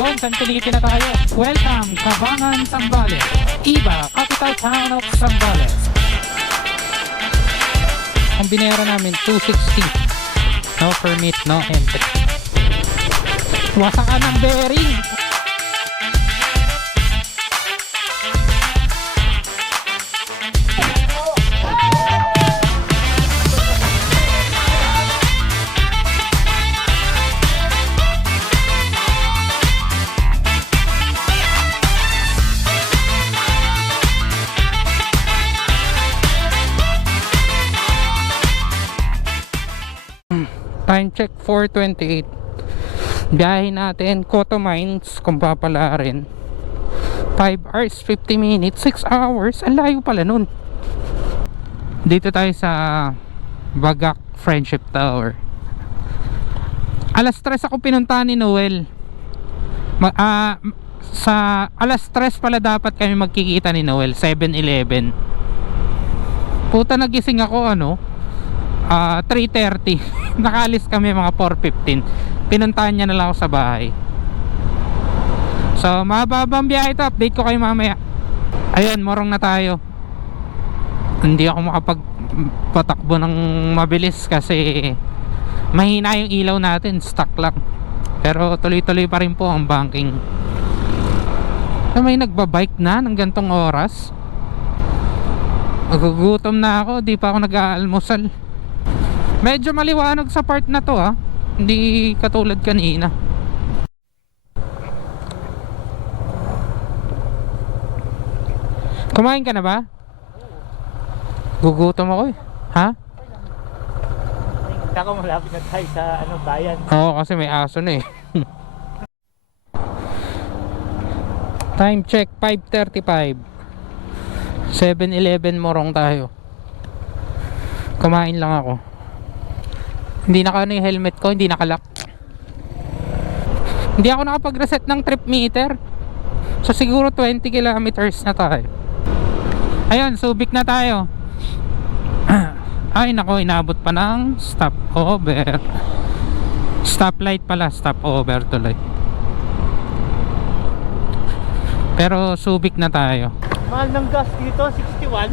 Yon, San Felipe na tayo. Welcome, Cabangan, Zambales. Iba, capital town of Zambales. Ang binera namin, 260. No permit, no entry. Wasakan ng bearing. Time check 4:28. Biyahe natin Coto Mines kung papala rin 5 hours 50 minutes 6 hours. Ang layo pala nun. Dito tayo sa Bagak Friendship Tower. Alas 3 ako pinuntahan ni Noel. Sa alas 3 pala dapat kami magkikita ni Noel, 7-Eleven. Puta, nagising ako 3:30. Nakaalis kami mga 4:15. Pinuntahan niya na lang ako sa bahay. So mababang biyahe ito. Update ko kayo mamaya. Ayun, morong na tayo. Hindi ako makapagpatakbo ng mabilis kasi mahina yung ilaw natin, stuck lang. Pero tuloy-tuloy pa rin po ang banking. May nagbabike na ng gantong oras. Magugutom na ako, di pa ako nag-aalmusal. Medyo maliwanag sa part na to hindi katulad kanina. Kumain ka na ba? Gugutom ako Ha? Ako malapit na tayo sa bayan. Oo, kasi may aso na Time check 5:35. 7-Eleven morong tayo. Kumain lang ako. Hindi yung helmet ko, hindi nakalock. Hindi ako nakapag-reset ng trip meter. So siguro 20 kilometers na tayo. Ayun, Subic na tayo. Ay nako, inabot pa ng stopover. Stoplight pala, stopover tuloy. Pero Subic na tayo. Mahal ng gas dito, 61.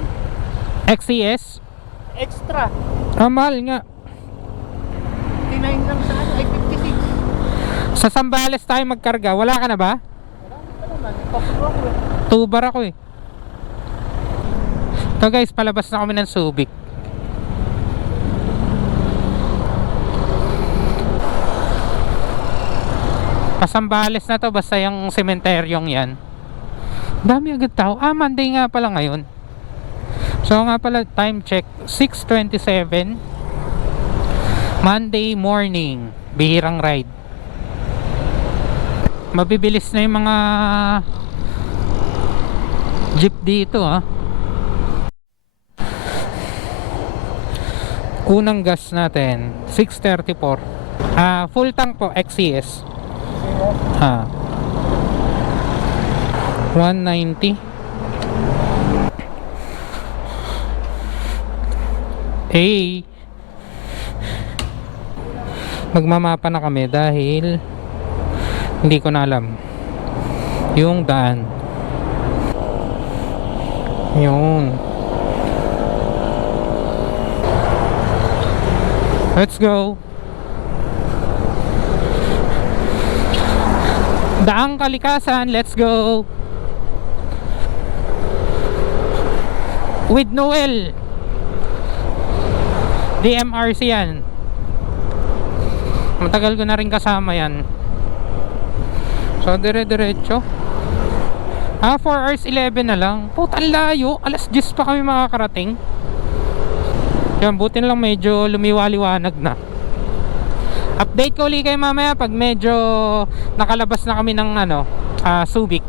XCS? Extra. Mahal nga. 59 lang sa ay 56. Sa Zambales tayo magkarga. Wala ka na ba? Wala naman. Papulo ako 2 bar ako Ito guys, palabas na kami ng Subic. Pasambales na to, basta yung sementeryong yan. Dami agad tao. Monday nga pala ngayon. So nga pala, time check 6:27. Monday morning, bihirang ride. Mabibilis na yung mga jeep dito Unang gas natin 6:34. Full tank po, XCS. 190. Magmamapa na kami dahil hindi ko na alam yung daan. Yun. Let's go. Daang Kalikasan, let's go. With Noel. DMRC yan. Matagal ko na rin kasama yan. So dire-diretso 4 hours 11 na lang. Puta, layo. Alas 10 pa kami makakarating. Yan, buti na lang medyo lumiwaliwanag na. Update ko ulit kayo mamaya pag medyo nakalabas na kami ng Subic.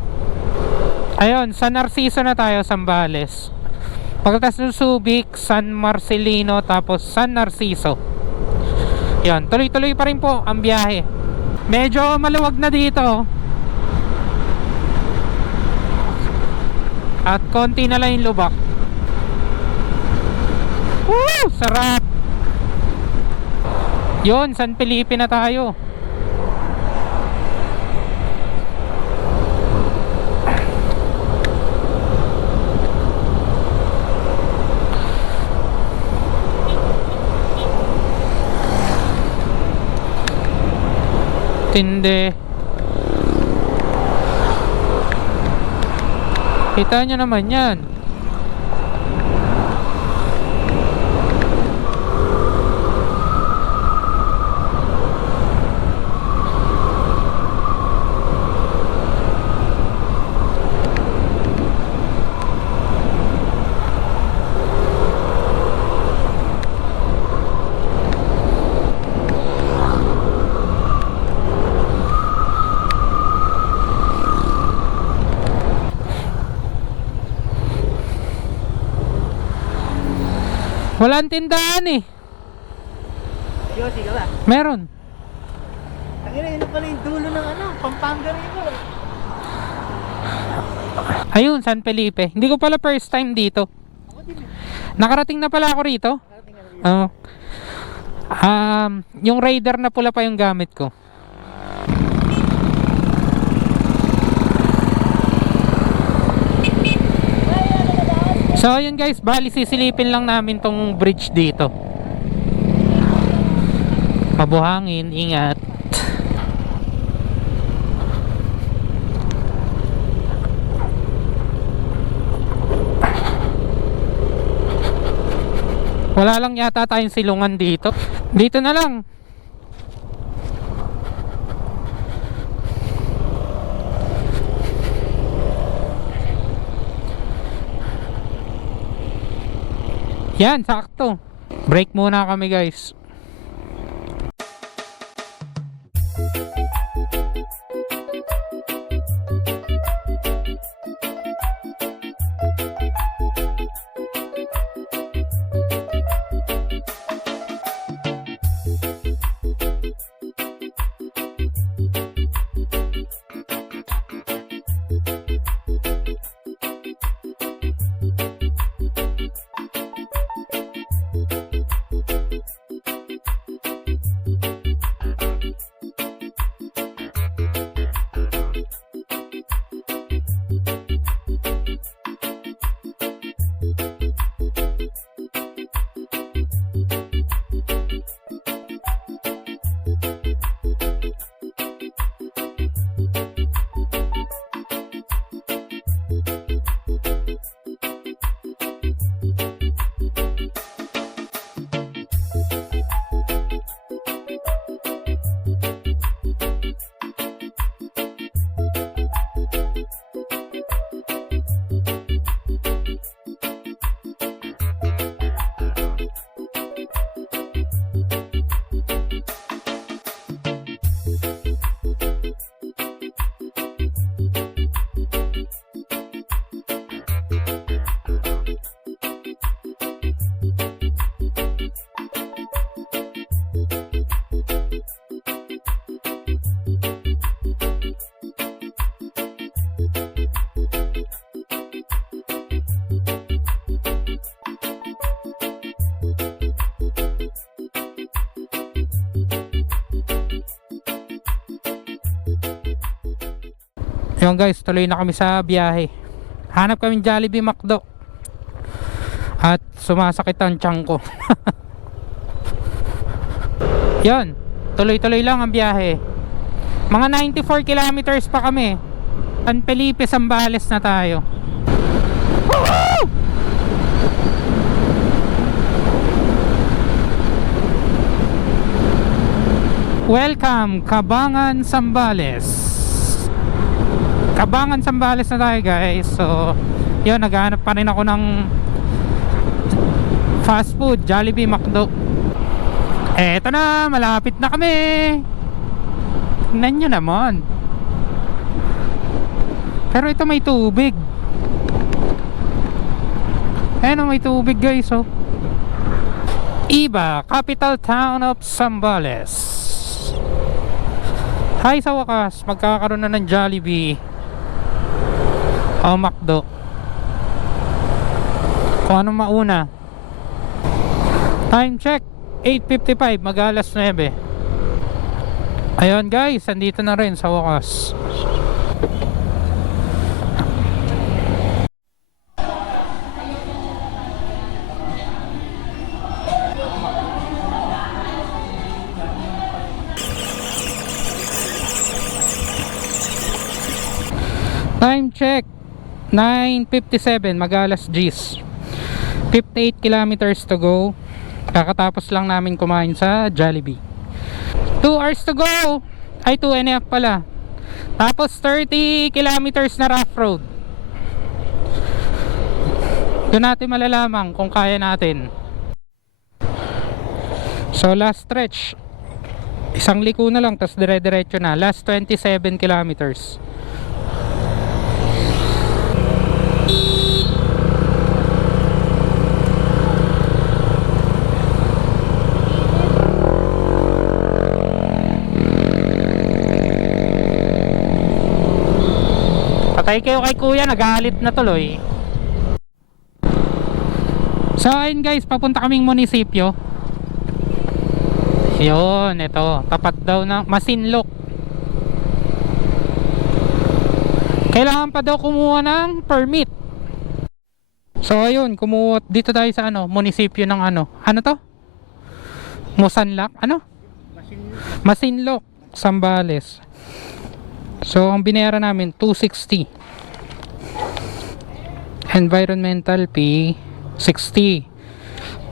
Ayun, San Narciso na tayo, Zambales. Pagkatapos ng Subic, San Marcelino, tapos San Narciso. Yan, tuloy-tuloy pa rin po ang biyahe. Medyo maluwag na dito. At konti na lang yung lubak. Woo! Sarap! Yun, San Felipe na tayo. Tindi. Kita nyo naman yan. Walang tindahan eh. Yosi ka ba? Meron. Tangina, yun na pala yung dulo ng ano, Pampanga River. Ayun, San Felipe. Hindi ko pala first time dito. Ako din. Nakarating na pala ako rito. Nakarating ka na rin. Oo. Yung Raider na pula pa yung gamit ko. So yun guys, bali sisilipin lang namin tong bridge dito. Mabuhangin, ingat. Wala lang yata tayong silungan dito. Dito na lang. Yan, sakto. Break muna kami guys. Yung guys, tuloy na kami sa biyahe. Hanap kami Jollibee McDo. At sumasakit ang tiyan ko. Yun, tuloy-tuloy lang ang biyahe. Mga 94 kilometers pa kami. San Felipe, Zambales na tayo. Woohoo! Welcome, Cabangan, Zambales. Cabangan, Zambales na tayo guys. So yun, naghahanap pa rin ako ng fast food, Jollibee, McDo. Eto na, malapit na kami. Tingnan nyo naman. Pero ito may tubig. Ayan, may tubig guys. Oh. Iba, capital town of Zambales. Hi, sa wakas, magkakaroon na ng Jollibee o McDo. Kung anong mauna. Time check 8:55, mag-alas 9. Ayun guys, andito na rin sa wakas. Time check 9:57, mag-alas Gs. 58 kilometers to go. Kakatapos lang namin kumain sa Jollibee. 2 hours to go. Ay, 2.5 pala. Tapos 30 kilometers na rough road. Doon natin malalaman kung kaya natin. So last stretch, isang liko na lang, tapos dire-diretso na. Last 27 kilometers. Patay kayo kay kuya, nagalit na tuloy. So ayun guys, papunta kaming munisipyo. Yun, ito, tapat daw ng Masinloc. Kailangan pa daw kumuha ng permit. So ayun, kumuha dito tayo sa munisipyo ng ano to? Musanlac, Masinloc, Zambales. So ang binayaran namin 260. Environmental fee 60.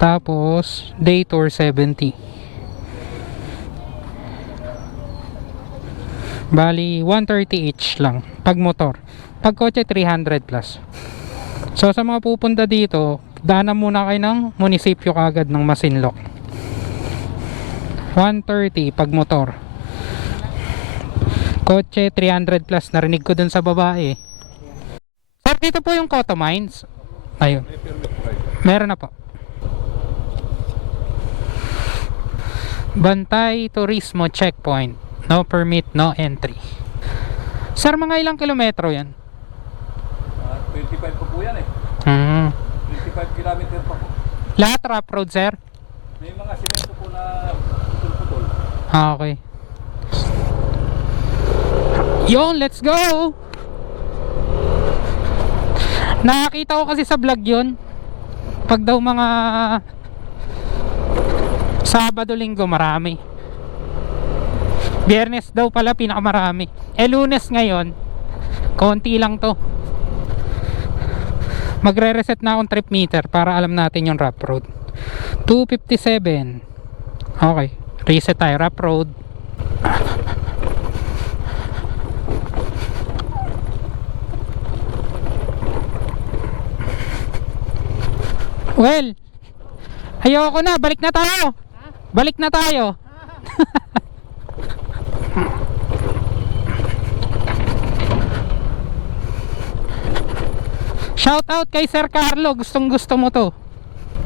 Tapos day tour 70. Bali 130 each lang pag motor. Pag kotse 300 plus. So sa mga pupunta dito, daanan muna kayo ng munisipyo kagad ng Masinloc. 130 pag motor. Kotse 300 plus. Narinig ko dun sa babae. Sir, dito po yung Cotto Mines. Ayun. Meron na po. Bantay Turismo Checkpoint. No permit, no entry. Sir, mga ilang kilometro yan? 25 pa po yan eh. 25 kilometer pa po. Lahat rough road, sir? May mga simento po na putol-putol. Okay. Yon, let's go! Nakakita ko kasi sa vlog yun. Pag daw mga Sabado, Linggo marami. Biyernes daw pala pinakamarami. Lunes ngayon konti lang to. Magre-reset na akong trip meter para alam natin yung rough road. 257. Okay, reset tayo. Rough road. Well, ayoko na, balik na tayo. Balik na tayo. Shout out kay Sir Carlo, gustong gusto mo to.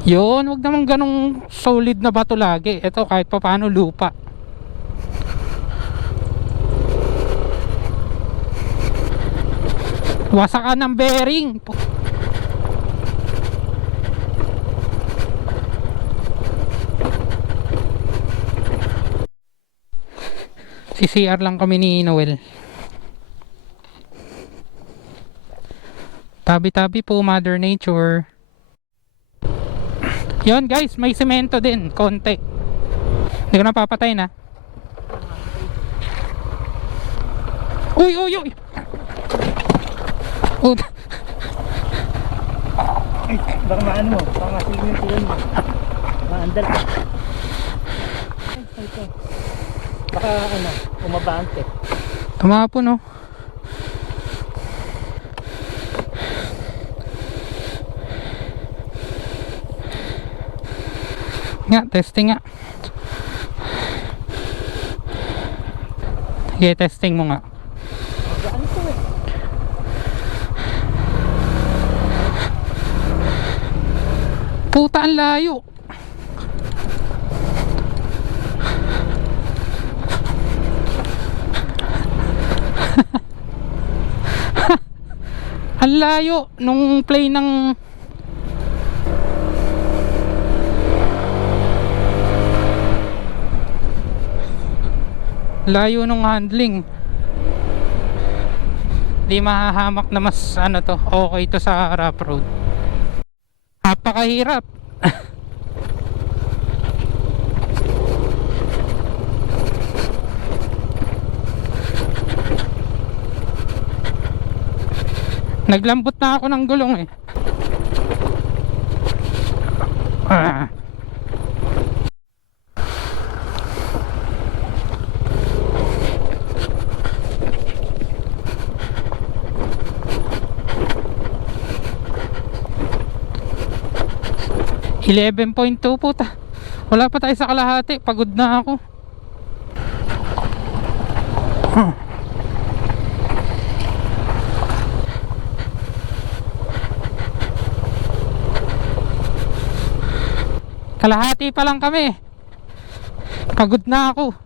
Yun, wag naman ganong solid na bato lagi. Ito kahit pa paano lupa. Wasakan ng bearing. CCR lang kami ni Noel. Tabi-tabi po, Mother Nature. Yon guys, may semento din, konti. Hindi ko na papatay na. Uy, uy, uy! Baka maano mo, baka masilin yung tulon mo. Maandal. Ito. Baka umabante. Tumapo no. Nga, testing nga. Okay, testing mo nga. Magaan ko eh. Puta, ang layo. Ang layo nung play ng layo nung handling. Di mahahamak na mas okay to sa rough road. Napakahirap. Naglambot na ako ng gulong eh. Ah. $11.2 puta. Wala pa tayo sa kalahati. Pagod na ako. Kalahati pa lang kami. Pagod na ako.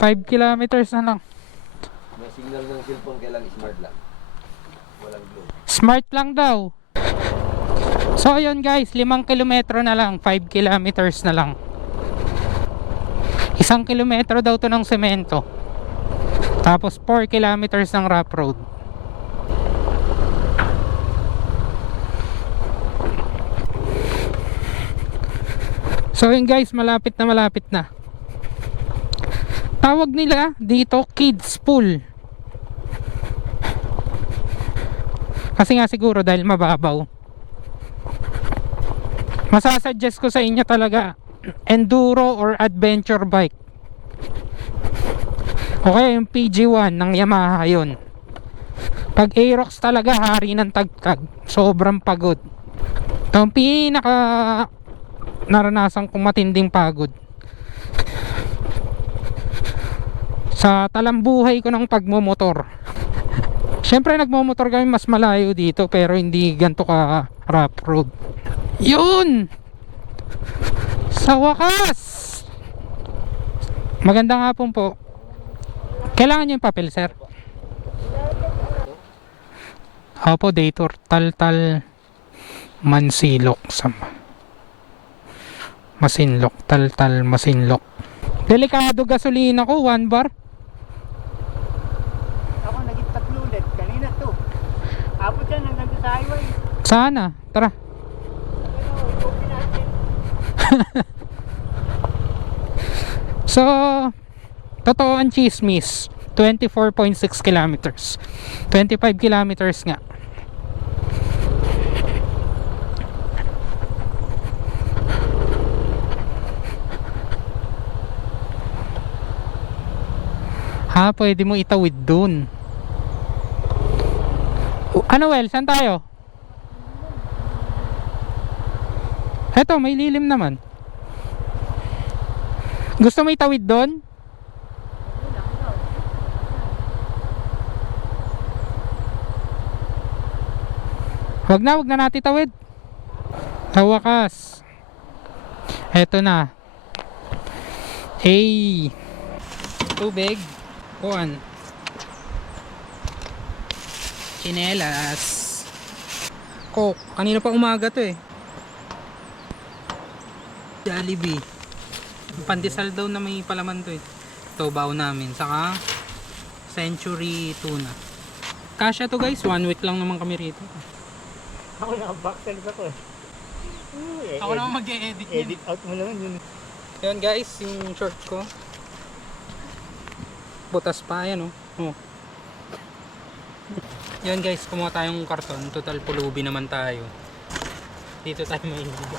Five kilometers na lang. May signal ng cellphone, kailang smart lang. Walang glow. Smart lang daw. So ayun guys, 5 kilometro na lang, 5 kilometers na lang. 1 kilometro daw to ng semento. Tapos 4 kilometers ng rough road. So yun guys, malapit na. Tawag nila dito kids pool. Kasi nga siguro dahil mababaw. Masasuggest ko sa inyo talaga enduro or adventure bike. Okay, yung PG1 ng Yamaha yun. Pag Aerox talaga, hari ng tagtag. Sobrang pagod. Ito ang pinaka naranasan kong matinding pagod sa talambuhay ko ng pagmomotor. Syempre nagmomotor kami mas malayo dito, pero hindi ganito ka rough road. Yun! Sa wakas! Magandang hapon po. Kailangan nyo yung papel, sir? Opo, Dator Taltal Mansilok Masinlok. Taltal Masinlok. Delikado gasolina ko, 1 bar. Ako naging 3 ulit. Kanina 2. Abot yan hanggang sa highway. Sana, tara. Ipopin natin. So, totoo ang chismis. 24.6 kilometers. 25 kilometers nga. Ha, pwede mo itawid dun. Ano, Well? Saan tayo? Eto, may lilim naman. Gusto mo itawid dun? Wag na natin itawid. Sa wakas. Eto na. Hey, tubig. Kuan. Chinelas. Coke. Kanina pa umaga to eh. Jollibee. Pandesal daw na may palaman to eh. Ito baon namin. Saka Century Tuna. Kasya to guys. 1 week lang naman kami rito. Ako naka-backside ako eh. Ako naman mag-e-edit yun. Edit out mo naman yun. Yun guys, yung short ko. Butas pa, yan oh. Yun guys, kumuha tayong karton. Total pulubi naman tayo. Dito tayo mahihiga.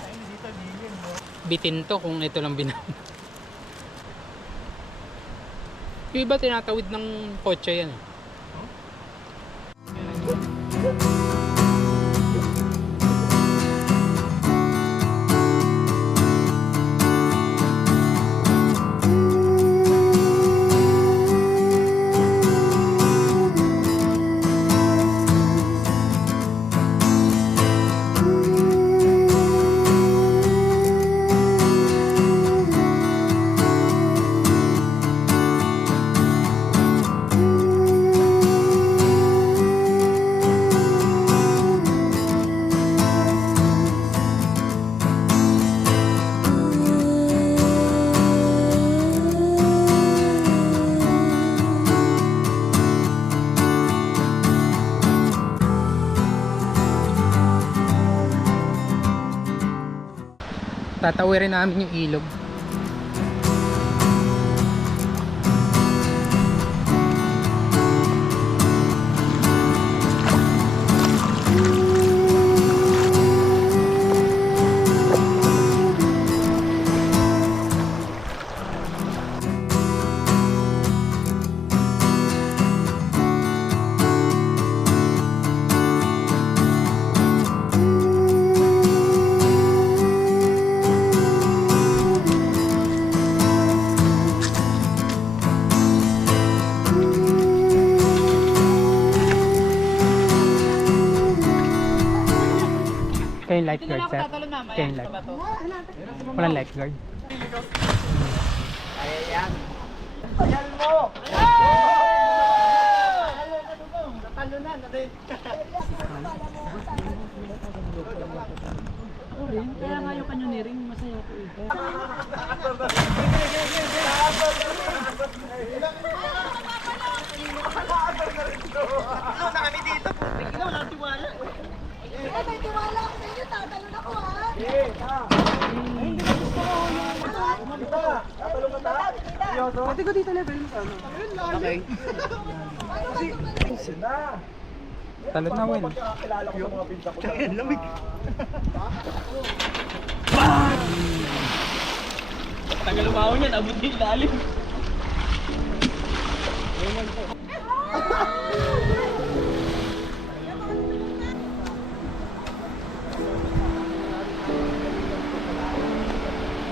Bitin to kung ito lang binang. Yung iba tinatawid ng kotse yan. Tatawirin namin yung ilog. Kayo yung lifeguard, sir? Kayo yung lifeguard? Walang lifeguard? Kaya nga yung canyoneering, masaya ko eh. May tiwala ako sa inyo, tatalon ako ha. Pati ko dito level mo ano? Okay. Talon na, Wen. Ayan, lamig. Tagal lumaw niyan, abot din lalim.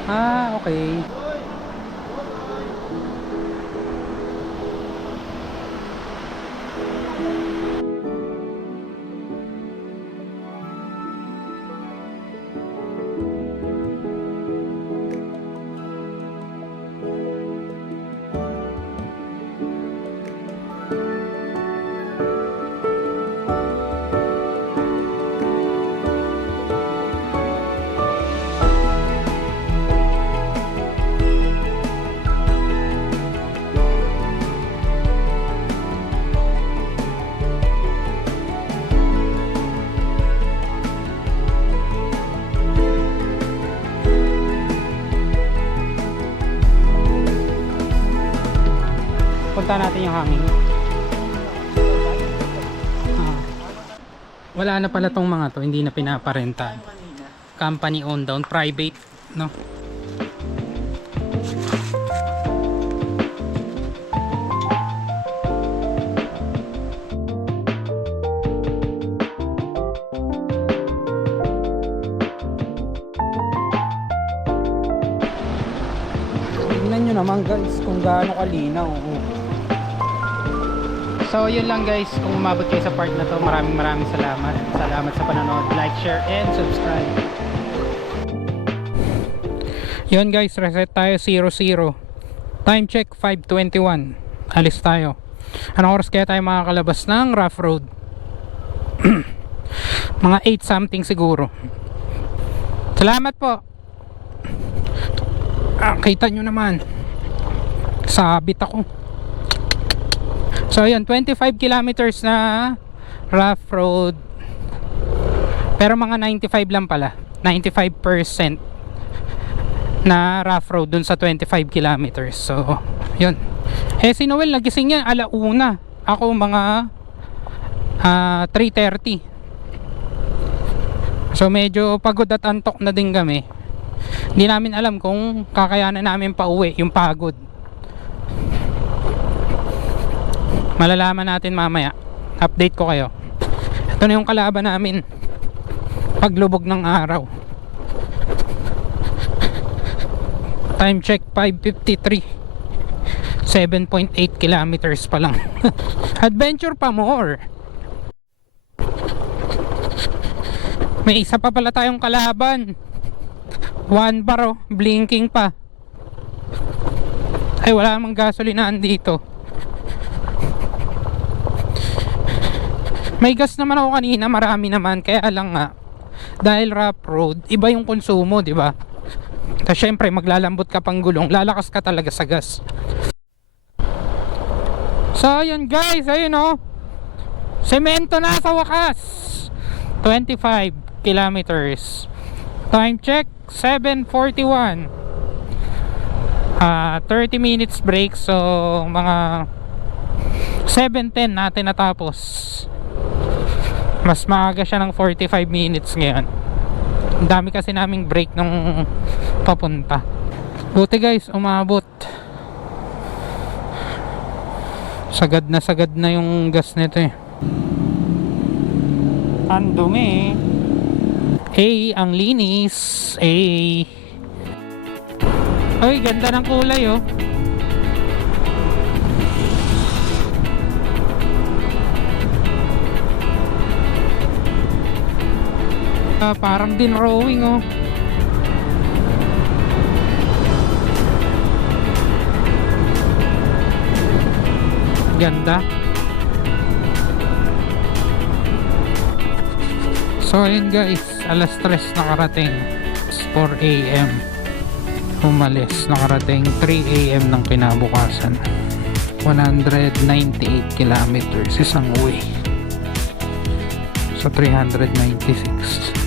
Ah, okay. Punta natin yung hangin. Wala na pala tong mga to, hindi na pinaparenta. Company owned down, private, no? Tingnan nyo naman guys kung gaano kalinaw. So yun lang guys, kung umabot kayo sa part na to, maraming salamat. Salamat sa panonood, like, share, and subscribe. Yun guys, reset tayo 00. Time check 5:21. Alis tayo. Anong oras kaya tayo makakalabas ng rough road? Mga 8 something siguro. Salamat po. Kita nyo naman, sabit ako. So yun, 25 kilometers na rough road, pero mga 95 lang pala, 95% na rough road dun sa 25 kilometers. So yun, si Noel nagising yan 1:00, ako mga 3:30. So medyo pagod at antok na din kami. Hindi namin alam kung kakayanan namin pa uwi yung pagod. Malalaman natin mamaya. Update ko kayo. Ito na yung kalaban namin paglubog ng araw. Time check 5:53. 7.8 kilometers pa lang. Adventure pa more. May isa pa pala tayong kalaban. 1 bar, blinking pa. Ay, wala namang gasolinaan dito. May gas naman ako kanina, marami naman. Kaya lang nga, dahil rough road, iba yung konsumo, di ba? Tapos syempre, maglalambot ka pang gulong, lalakas ka talaga sa gas. So, ayun guys, ayun oh. Semento na sa wakas. 25 kilometers. Time check 7:41. 30 minutes break, so mga 7:10 natin natapos. Mas maaga siya ng 45 minutes ngayon. Ang dami kasi naming break nung papunta. Buti guys, umabot. Sagad na yung gas nito eh. Ang dumi. Ang linis. Ay, ganda ng kulay oh. Parang din rowing oh. Ganda. So ayun guys, alas 3 nakarating. 4 AM umalis, nakarating 3 AM ng kinabukasan. 198 kilometers isang way. So 396.